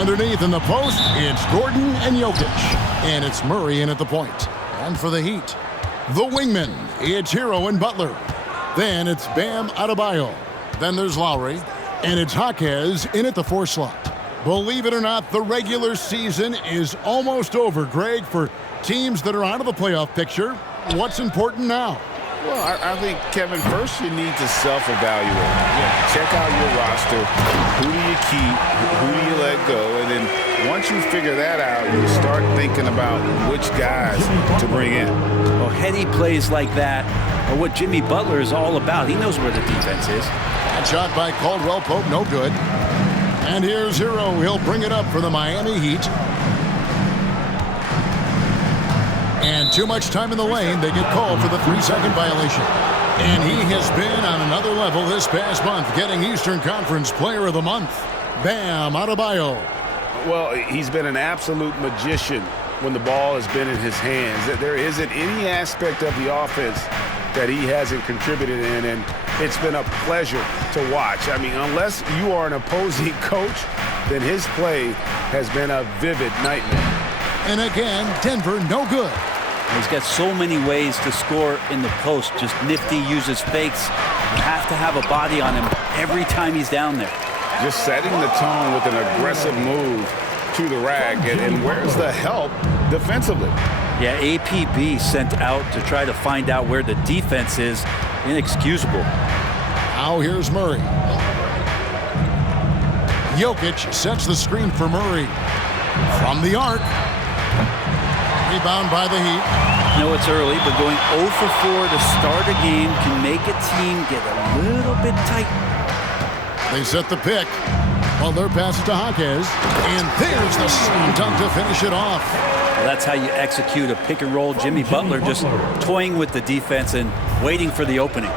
Underneath in the post, it's Gordon and Jokic. And it's Murray in at the point. And for the Heat, the wingman, it's Hero and Butler. Then it's Bam Adebayo. Then there's Lowry. And it's Jaquez in at the 4 slot. Believe it or not, the regular season is almost over, Greg, for teams that are out of the playoff picture. What's important now? Well, I think, Kevin, first you need to self-evaluate. Check out your roster. Who do you keep? Who do you let go? And then once you figure that out, you start thinking about which guys to bring in. Well, heady plays like that are what Jimmy Butler is all about. He knows where the defense is. That shot by Caldwell Pope, no good. And here's Hero. He'll bring it up for the Miami Heat. And too much time in the lane. They get called for the 3-second violation. And he has been on another level this past month, getting Eastern Conference Player of the Month. Bam Adebayo. Well, he's been an absolute magician when the ball has been in his hands. There isn't any aspect of the offense that he hasn't contributed in, and it's been a pleasure to watch. I mean, unless you are an opposing coach, then his play has been a vivid nightmare. And again, Denver no good. He's got so many ways to score in the post. Just nifty, uses fakes. You have to have a body on him every time he's down there. Just setting the tone with an aggressive move to the rack. And where's the help defensively? Yeah, APB sent out to try to find out where the defense is. Inexcusable. Now here's Murray. Jokic sets the screen for Murray. From the arc. Rebound by the Heat. I know it's early, but going 0 for 4 to start a game can make a team get a little bit tight. They set the pick. Butler passes to Jaquez. And there's the slam dunk to finish it off. Well, that's how you execute a pick and roll. Jimmy Butler just toying with the defense and waiting for the opening.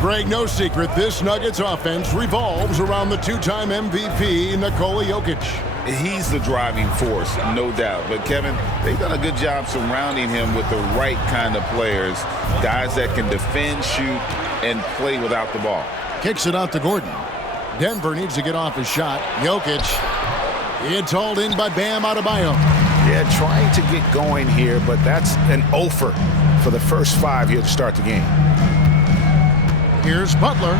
Greg, no secret, this Nuggets offense revolves around the 2-time MVP, Nikola Jokic. He's the driving force, no doubt. But, Kevin, they've done a good job surrounding him with the right kind of players, guys that can defend, shoot, and play without the ball. Kicks it out to Gordon. Denver needs to get off his shot. Jokic. It's hauled in by Bam Adebayo. Yeah, trying to get going here, but that's an offer for the first 5 here to start the game. Here's Butler.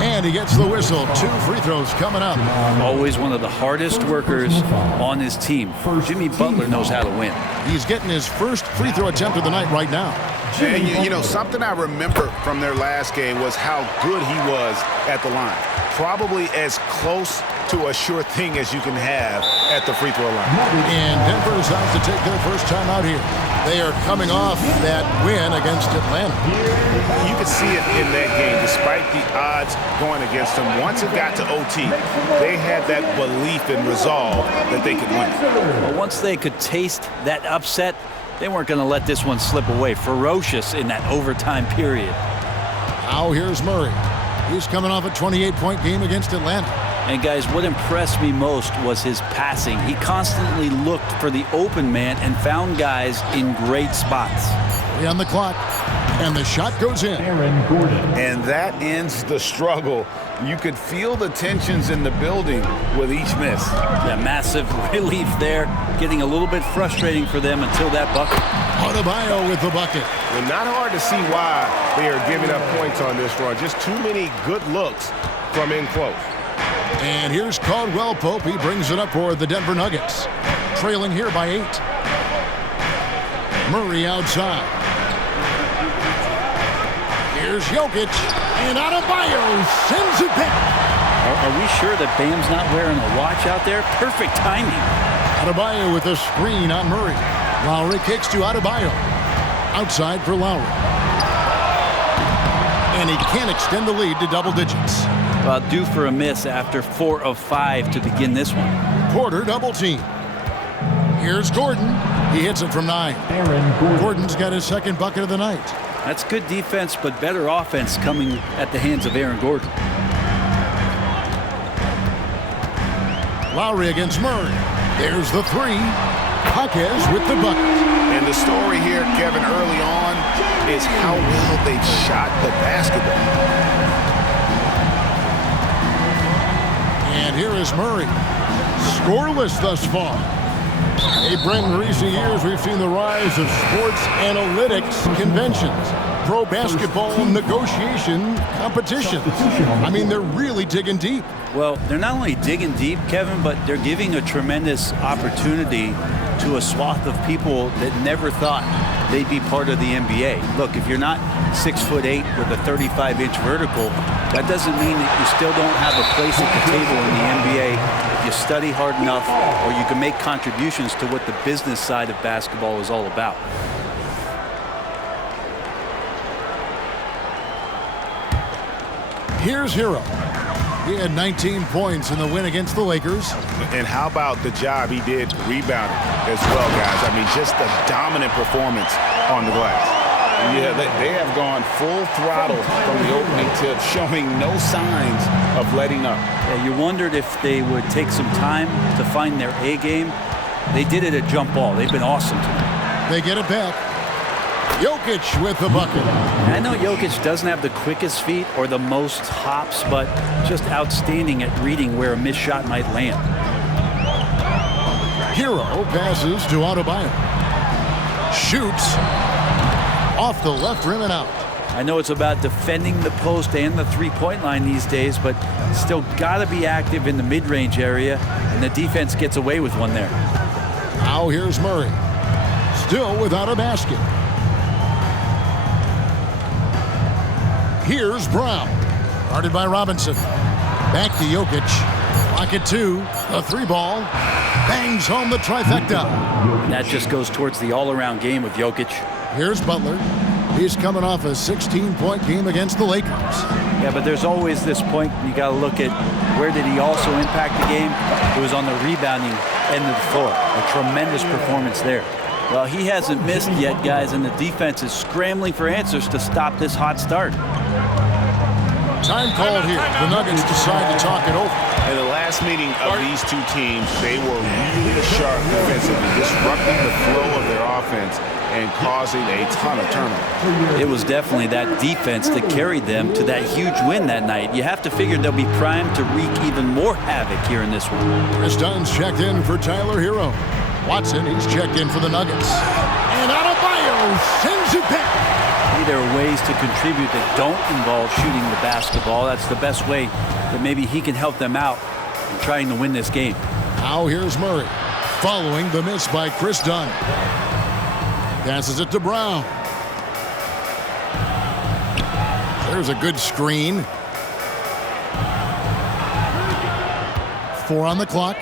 And he gets the whistle. 2 free throws coming up. Always one of the hardest workers on his team. Jimmy Butler knows how to win. He's getting his first free throw attempt of the night right now. And you know, something I remember from their last game was how good he was at the line. Probably as close to a sure thing as you can have at the free throw line. And Denver decides to take their first time out here. They are coming off that win against Atlanta. You could see it in that game, despite the odds going against them. Once it got to OT, they had that belief and resolve that they could win. Well, once they could taste that upset, they weren't going to let this one slip away. Ferocious in that overtime period. Now here's Murray. He's coming off a 28-point game against Atlanta. And guys, what impressed me most was his passing. He constantly looked for the open man and found guys in great spots. 3 on the clock, and the shot goes in. And that ends the struggle. You could feel the tensions in the building with each miss. Yeah, massive relief there. Getting a little bit frustrating for them until that bucket. Adebayo with the bucket. Well, not hard to see why they are giving up points on this run. Just too many good looks from in close. And here's Caldwell Pope. He brings it up for the Denver Nuggets. Trailing here by 8. Murray outside. Here's Jokic. And Adebayo sends it back. Are we sure that Bam's not wearing a watch out there? Perfect timing. Adebayo with a screen on Murray. Lowry kicks to Adebayo. Outside for Lowry. And he can't extend the lead to double digits. Due for a miss after 4 of 5 to begin this one. Porter double team. Here's Gordon. He hits it from 9. Gordon's got his second bucket of the night. That's good defense, but better offense coming at the hands of Aaron Gordon. Lowry against Murray. There's the 3. Jaquez with the bucket. And the story here, Kevin, early on is how well they've shot the basketball. And here is Murray. scoreless thus far. Hey, Brent, in recent years, we've seen the rise of sports analytics conventions, pro basketball negotiation competitions. I mean, they're really digging deep. Well, they're not only digging deep, Kevin, but they're giving a tremendous opportunity to a swath of people that never thought they'd be part of the NBA. Look, if you're not 6'8" with a 35-inch vertical, that doesn't mean that you still don't have a place at the table in the NBA if you study hard enough, or you can make contributions to what the business side of basketball is all about. Here's Hero. He had 19 points in the win against the Lakers. And how about the job he did rebounding as well, guys? I mean, just a dominant performance on the glass. Yeah, they have gone full throttle from the opening tip, showing no signs of letting up. Yeah, you wondered if they would take some time to find their A game. They did it at jump ball. They've been awesome tonight. They get it back. Jokic with the bucket. I know Jokic doesn't have the quickest feet or the most hops, but just outstanding at reading where a missed shot might land. Hero passes to Adebayo. Shoots off the left rim and out. I know it's about defending the post and the three-point line these days, but still got to be active in the mid-range area, and the defense gets away with one there. Now here's Murray. Still without a basket. Here's Brown. Guarded by Robinson. Back to Jokic. Pocket two. The three ball. Bangs home the trifecta. And that just goes towards the all-around game of Jokic. Here's Butler. He's coming off a 16-point game against the Lakers. Yeah, but there's always this point you got to look at where did he also impact the game. It was on the rebounding end of the floor. A tremendous performance there. Well, he hasn't missed yet, guys, and the defense is scrambling for answers to stop this hot start. Time called here. The Nuggets decide to talk it over. In the last meeting of these two teams, they were really sharp defensively, disrupting the flow of their offense and causing a ton of turnovers. It was definitely that defense that carried them to that huge win that night. You have to figure they'll be primed to wreak even more havoc here in this one. Chris Dunn's checked in for Tyler Hero. Watson, he's checked in for the Nuggets. And Adebayo sends it back. There are ways to contribute that don't involve shooting the basketball. That's the best way that maybe he can help them out in trying to win this game. Now here's Murray, following the miss by Chris Dunn. Passes it to Brown. There's a good screen. 4 on the clock.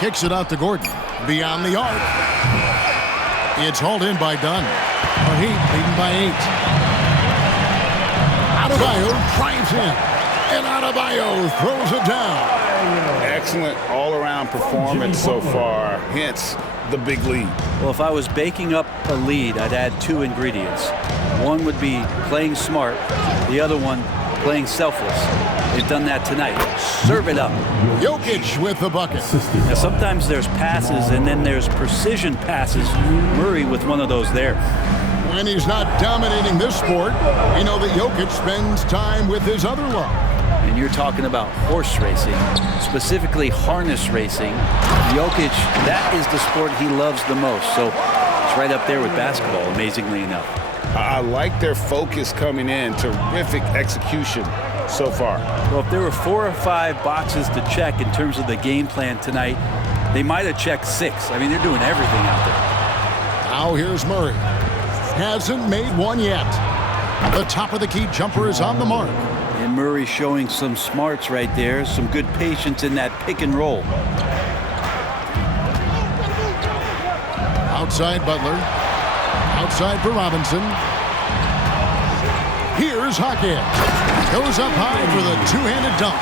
Kicks it out to Gordon. Beyond the arc. It's hauled in by Dunn. The Heat leading by 8. Adebayo drives in. And Adebayo throws it down. Excellent all-around performance so far, hence the big lead. Well, if I was baking up a lead, I'd add 2 ingredients. One would be playing smart. The other one, playing selfless. They've done that tonight. Serve it up. Jokic with the bucket. Now, sometimes there's passes and then there's precision passes. Murray with one of those there. When he's not dominating this sport, you know that Jokic spends time with his other love. And you're talking about horse racing, specifically harness racing. Jokic, that is the sport he loves the most. So it's right up there with basketball, amazingly enough. I like their focus coming in. Terrific execution so far. Well, if there were 4 or 5 boxes to check in terms of the game plan tonight, they might have checked 6. I mean, they're doing everything out there. Now here's Murray. Hasn't made one yet. The top of the key jumper is on the mark. And Murray showing some smarts right there, some good patience in that pick and roll. Outside Butler. Outside for Robinson. Here's Hawkins. Goes up high for the two-handed dunk.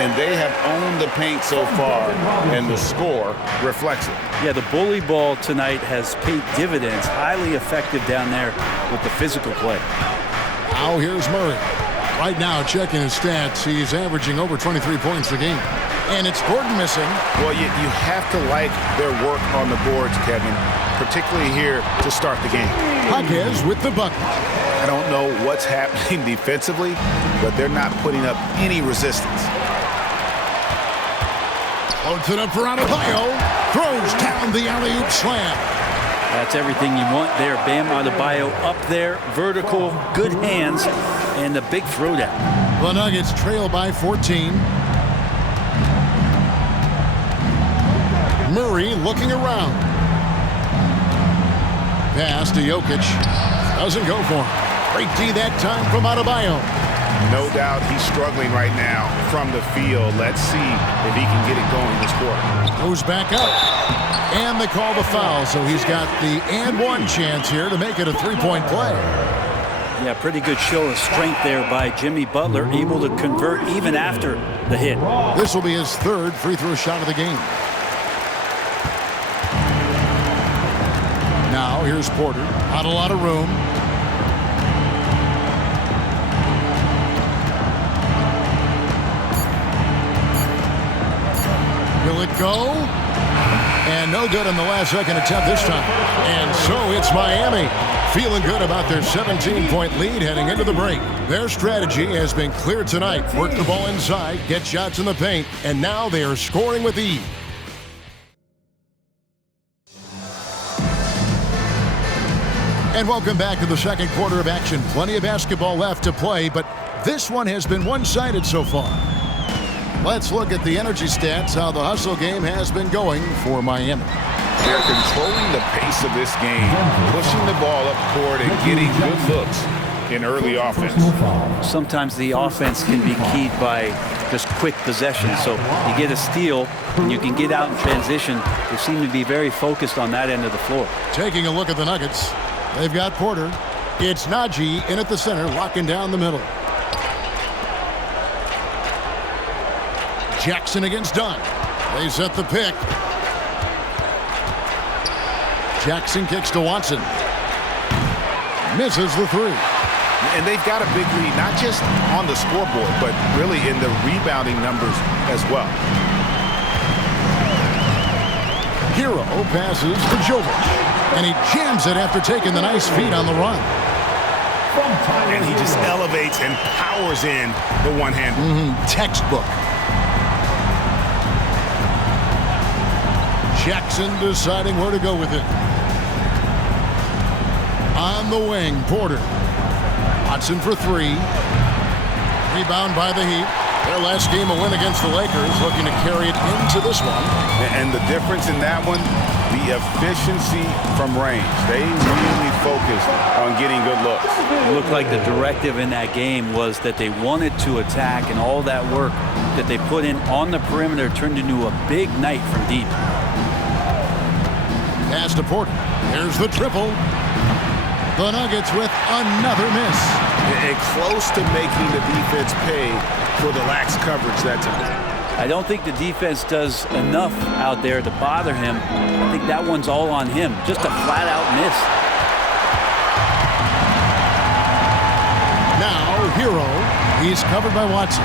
And they have owned the paint so far, and the score reflects it. Yeah, the bully ball tonight has paid dividends. Highly effective down there with the physical play. Now here's Murray. Right now, checking his stats, he's averaging over 23 points a game. And it's Gordon missing. Well, you have to like their work on the boards, Kevin, particularly here to start the game. Hawkins with the bucket. I don't know what's happening defensively, but they're not putting up any resistance. Loads it up for Adebayo. Throws down the alley-oop slam. That's everything you want there. Bam Adebayo up there, vertical, good hands, and the big throwdown. The Nuggets trail by 14. Murray looking around. Pass to Jokic. Doesn't go for him. Great D that time from Adebayo. No doubt he's struggling right now from the field. Let's see if he can get it going this quarter. Goes back up. And they call the foul, so he's got the and one chance here to make it a three-point play. Yeah, pretty good show of strength there by Jimmy Butler, able to convert even after the hit. This will be his third free throw shot of the game. Now here's Porter. Not a lot of room. Will it go? And no good on the last second attempt this time. And so it's Miami. Feeling good about their 17-point lead heading into the break. Their strategy has been clear tonight. Work the ball inside, get shots in the paint, and now they are scoring with ease. And welcome back to the second quarter of action. Plenty of basketball left to play, but this one has been one-sided so far. Let's look at the energy stats, how the hustle game has been going for Miami. They're controlling the pace of this game, pushing the ball up court and getting good looks in early offense. Sometimes the offense can be keyed by just quick possession. So you get a steal and you can get out in transition. They seem to be very focused on that end of the floor. Taking a look at the Nuggets. They've got Porter. It's Najee in at the center, locking down the middle. Jackson against Dunn. They set the pick. Jackson kicks to Watson. Misses the three. And they've got a big lead, not just on the scoreboard, but really in the rebounding numbers as well. Hero passes to Jokic. And he jams it after taking the nice feed on the run. And he just elevates and powers in the one-hander. Textbook. Jackson deciding where to go with it. On the wing, Porter. Watson for three. Rebound by the Heat. Their last game a win against the Lakers, looking to carry it into this one. And the difference in that one, the efficiency from range. They really focused on getting good looks. It looked like the directive in that game was that they wanted to attack, and all that work that they put in on the perimeter turned into a big night from deep. Pass to Porter. There's the triple. The Nuggets with another miss. And close to making the defense pay for the lax coverage that time. I don't think the defense does enough out there to bother him. I think that one's all on him. Just a flat-out miss. Now, Hero. He's covered by Watson.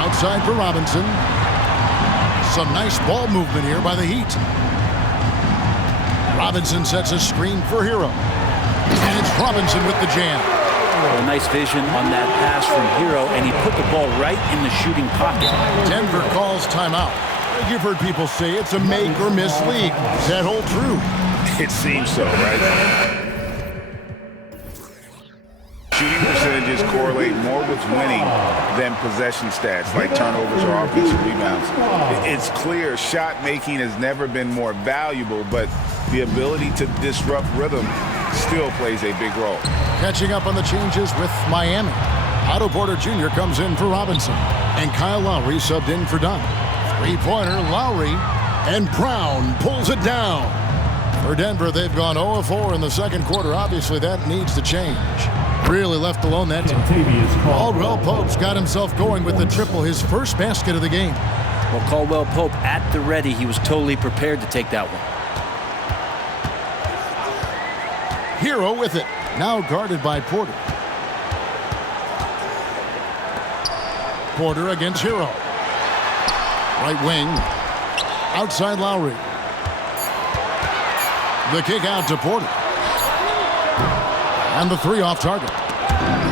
Outside for Robinson. Some nice ball movement here by the Heat. Robinson sets a screen for Hero. And it's Robinson with the jam. A nice vision on that pass from Hero, and he put the ball right in the shooting pocket. Denver calls timeout. You've heard people say it's a make or miss league. Does that hold true? It seems so, right? Shooting percentages correlate more with winning than possession stats like turnovers or offensive rebounds. It's clear shot making has never been more valuable, but the ability to disrupt rhythm still plays a big role. Catching up on the changes with Miami. Otto Porter Jr. comes in for Robinson. And Kyle Lowry subbed in for Dunn. Three-pointer, Lowry. And Brown pulls it down. For Denver, they've gone 0-4 in the second quarter. Obviously, that needs to change. Really left alone that time. Caldwell Pope's got himself going with the triple, his first basket of the game. Well, Caldwell Pope at the ready. He was totally prepared to take that one. Hero with it. Now guarded by Porter. Porter against Hero. Right wing. Outside Lowry. The kick out to Porter. And the three off target.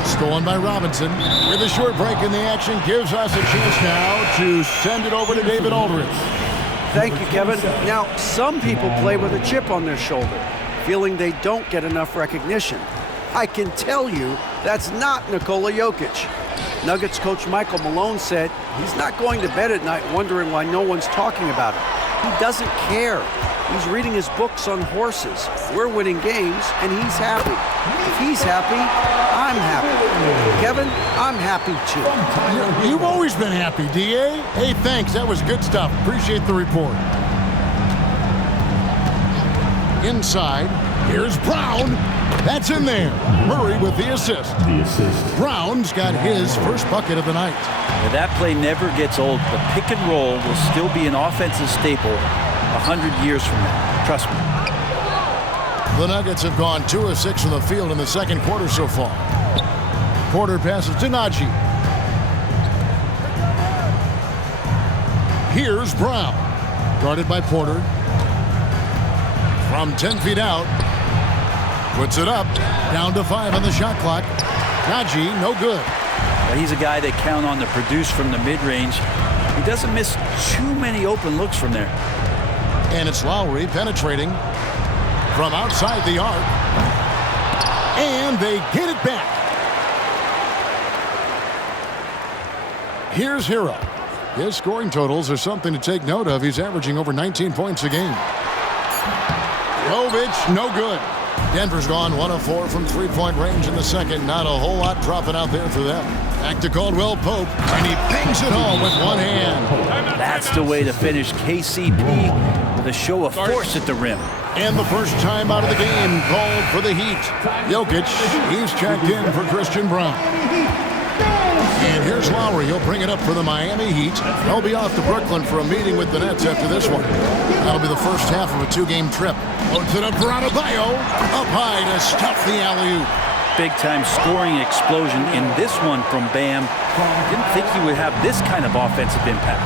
Stolen by Robinson. With a short break in the action, gives us a chance now to send it over to David Aldridge. Thank you, Kevin. Now, some people play with a chip on their shoulder, feeling they don't get enough recognition. I can tell you that's not Nikola Jokic. Nuggets coach Michael Malone said he's not going to bed at night wondering why no one's talking about it. He doesn't care. He's reading his books on horses. We're winning games, and he's happy. If he's happy, I'm happy. Kevin, I'm happy too. You've always been happy, D.A. Hey, thanks. That was good stuff. Appreciate the report. Inside, here's Brown. That's in there. Murray with the assist. Brown's got his first bucket of the night. Now, that play never gets old. The pick and roll will still be an offensive staple 100 years from now. Trust me. The Nuggets have gone 2 of 6 from the field in the second quarter so far. Porter passes to Najee. Here's Brown. Guarded by Porter. From 10 feet out. Puts it up. Down to 5 on the shot clock. Najee, no good. Now, he's a guy they count on to produce from the mid-range. He doesn't miss too many open looks from there. And it's Lowry penetrating from outside the arc. And they get it back. Here's Hero. His scoring totals are something to take note of. He's averaging over 19 points a game. Jovic, no good. Denver's gone 1 of 4 from three-point range in the second. Not a whole lot dropping out there for them. Back to Caldwell Pope, and he bangs it home with one hand. That's the way to finish. KCP with a show of force at the rim. And the first time out of the game called for the Heat. Jokic, he's checked in for Christian Brown. And here's Lowry. He'll bring it up for the Miami Heat. They'll be off to Brooklyn for a meeting with the Nets after this one. That'll be the first half of a 2-game trip. Puts it up for Adebayo. Up high to stuff the alley-oop. Big-time scoring explosion in this one from Bam. Didn't think he would have this kind of offensive impact.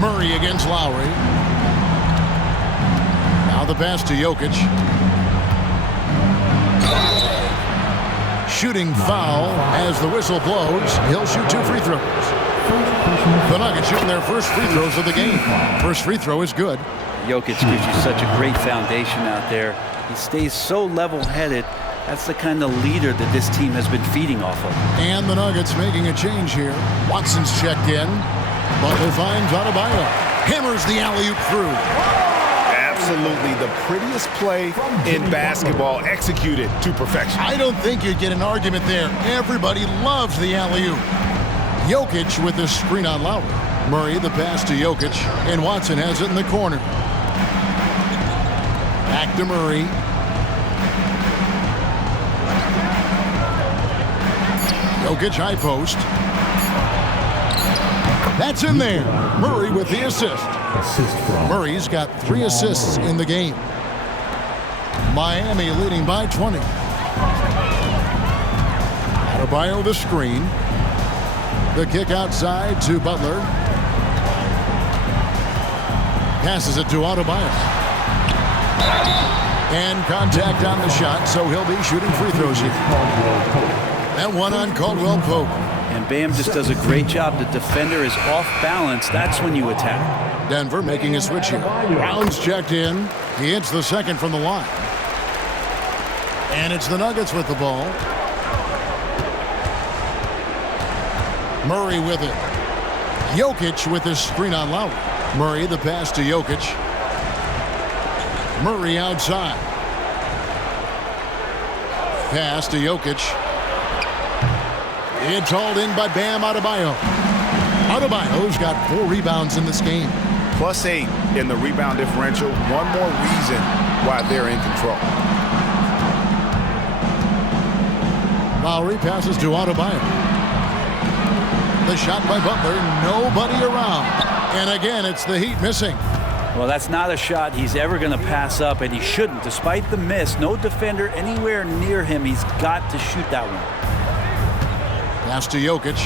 Murray against Lowry. Now the pass to Jokic. Shooting foul as the whistle blows. He'll shoot 2 free throws. The Nuggets shooting their first free throws of the game. First free throw is good. Jokic gives you such a great foundation out there. He stays so level-headed. That's the kind of leader that this team has been feeding off of. And the Nuggets making a change here. Watson's checked in. Butler finds Adebayo. Hammers the alley-oop through. Absolutely the prettiest play in basketball, executed to perfection. I don't think you'd get an argument there. Everybody loves the alley-oop. Jokic with the screen on Lowry. Murray the pass to Jokic, and Watson has it in the corner. Back to Murray. Jokic high post. That's in there. Murray with the assist. Murray's got 3 assists in the game. Miami leading by 20. Adebayo the screen. The kick outside to Butler. Passes it to Adebayo. And contact on the shot, so he'll be shooting free throws here. That one on Caldwell Pope. And Bam just does a great job. The defender is off balance. That's when you attack. Denver making a switch here. Brown's checked in. He hits the second from the line. And it's the Nuggets with the ball. Murray with it. Jokic with his screen on Lowry. Murray the pass to Jokic. Murray outside. Pass to Jokic. It's hauled in by Bam Adebayo. Adebayo's got 4 rebounds in this game. +8 in the rebound differential. One more reason why they're in control. Lowry passes to Adebayo. The shot by Butler, nobody around. And again, it's the Heat missing. Well, that's not a shot he's ever going to pass up, and he shouldn't. Despite the miss, no defender anywhere near him. He's got to shoot that one. Pass to Jokic.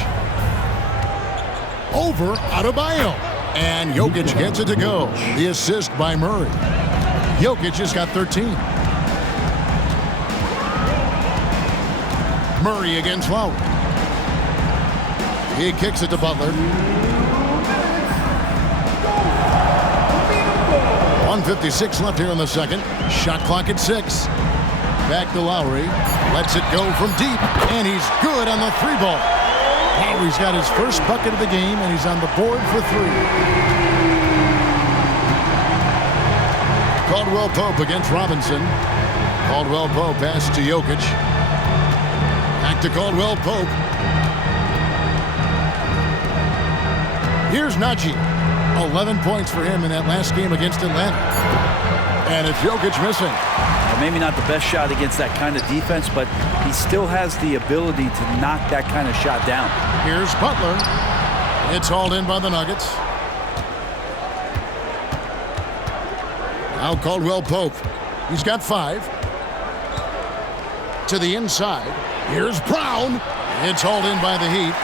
Over Adebayo. And Jokic gets it to go. The assist by Murray. Jokic has got 13. Murray against Lowry. He kicks it to Butler. 1:56 left here in the second. Shot clock at 6. Back to Lowry. Lets it go from deep. And he's good on the 3-ball. Lowry's got his first bucket of the game, and he's on the board for 3. Caldwell Pope against Robinson. Caldwell Pope pass to Jokic. Back to Caldwell Pope. Here's Najee. 11 points for him in that last game against Atlanta. And it's Jokic missing. Well, maybe not the best shot against that kind of defense, but he still has the ability to knock that kind of shot down. Here's Butler. It's hauled in by the Nuggets. Now Caldwell Pope. He's got 5. To the inside. Here's Brown. It's hauled in by the Heat.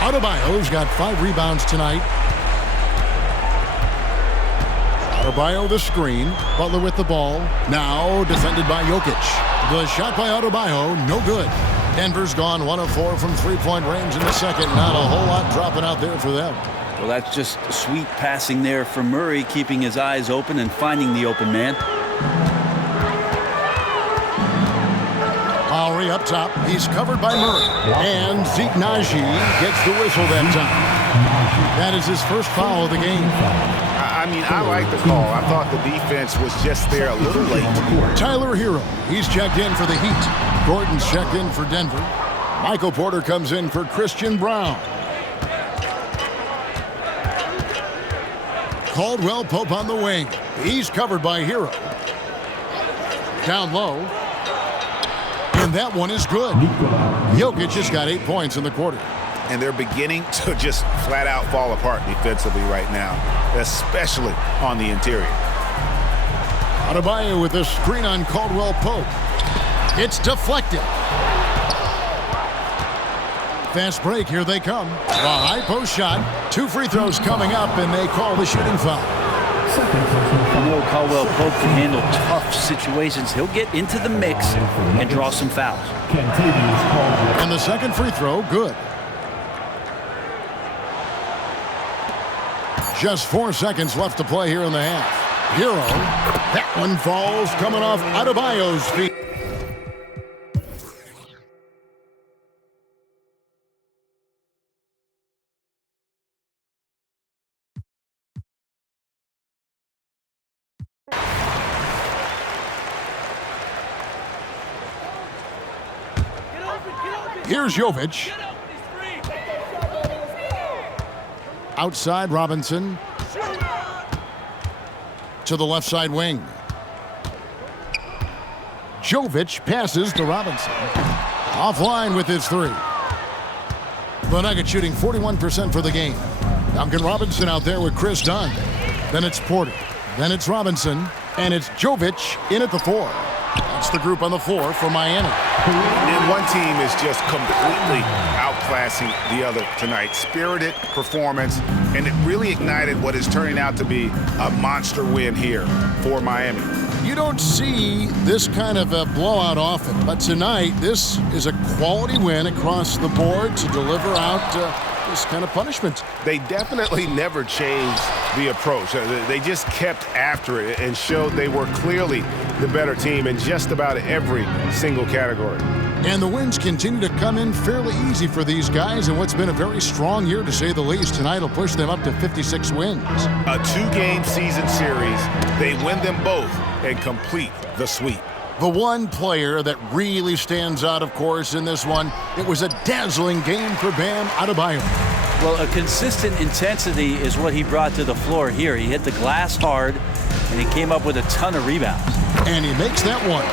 Adebayo's got 5 rebounds tonight. Adebayo the screen. Butler with the ball. Now defended by Jokic. The shot by Adebayo, no good. Denver's gone 1 of 4 from 3-point range in the second. Not a whole lot dropping out there for them. Well, that's just sweet passing there for Murray, keeping his eyes open and finding the open man. Lowry up top. He's covered by Murray. And Zeke Najee gets the whistle that time. That is his first foul of the game. I mean, I like the call. I thought the defense was just there a little late. Tyler Hero. He's checked in for the Heat. Gordon's checked in for Denver. Michael Porter comes in for Christian Brown. Caldwell Pope on the wing. He's covered by Hero. Down low. And that one is good. Jokic has got 8 points in the quarter. And they're beginning to just flat out fall apart defensively right now, especially on the interior. Adebayo with a screen on Caldwell Pope. It's deflected. Fast break, here they come. The high post shot. 2 free throws coming up, and they call the shooting foul. You know Caldwell Pope can handle tough situations. He'll get into the mix and draw some fouls. And the second free throw, good. Just 4 seconds left to play here in the half. Hero, that one falls coming off Adebayo's feet. Here's Jovic. Outside Robinson. To the left side wing. Jovic passes to Robinson. Offline with his 3. The Nuggets shooting 41% for the game. Duncan Robinson out there with Chris Dunn. Then it's Porter. Then it's Robinson. And it's Jovic in at the 4. That's the group on the floor for Miami. And one team is just completely outclassing the other tonight. Spirited performance, and it really ignited what is turning out to be a monster win here for Miami. You don't see this kind of a blowout often, but tonight this is a quality win across the board to deliver out this kind of punishment. They definitely never changed the approach. They just kept after it and showed they were clearly the better team in just about every single category. And the wins continue to come in fairly easy for these guys in what's been a very strong year, to say the least. Tonight will push them up to 56 wins. A 2-game season series. They win them both and complete the sweep. The one player that really stands out, of course, in this one, it was a dazzling game for Bam Adebayo. Well, a consistent intensity is what he brought to the floor here. He hit the glass hard, and he came up with a ton of rebounds. And he makes that one.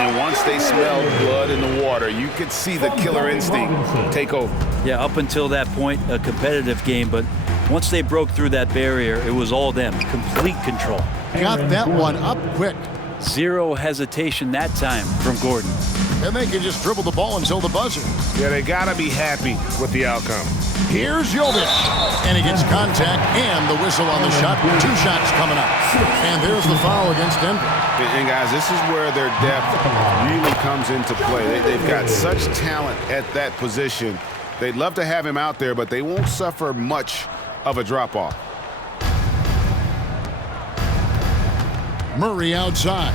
And once they smelled blood in the water, you could see the killer instinct take over. Yeah, up until that point, a competitive game, but once they broke through that barrier, it was all them. Complete control. Got that one up quick. Zero hesitation that time from Gordon. and they can just dribble the ball until the buzzer. Yeah, they got to be happy with the outcome. Here's Jovic, and he gets contact and the whistle on the shot. 2 shots coming up. And there's the foul against Denver. And guys, this is where their depth really comes into play. They've got such talent at that position. They'd love to have him out there, but they won't suffer much of a drop-off. Murray outside.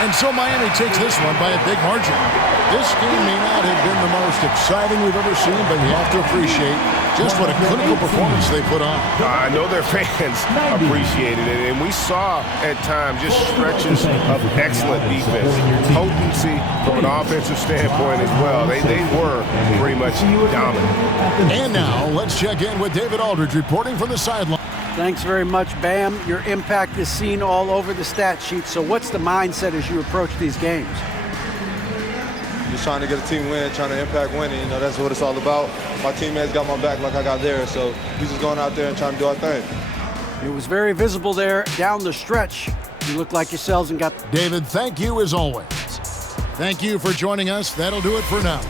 And so Miami takes this one by a big margin. This game may not have been the most exciting we've ever seen, but you have to appreciate just what a clinical performance they put on. I know their fans appreciated it, and we saw at times just stretches of excellent defense, potency from an offensive standpoint as well. They were pretty much dominant. And now let's check in with David Aldridge reporting from the sideline. Thanks very much, Bam. Your impact is seen all over the stat sheet. So what's the mindset as you approach these games? Just trying to get a team win, trying to impact winning. You know, that's what it's all about. My teammates got my back like I got theirs. So we just going out there and trying to do our thing. It was very visible there down the stretch. You look like yourselves and got... David, thank you as always. Thank you for joining us. That'll do it for now.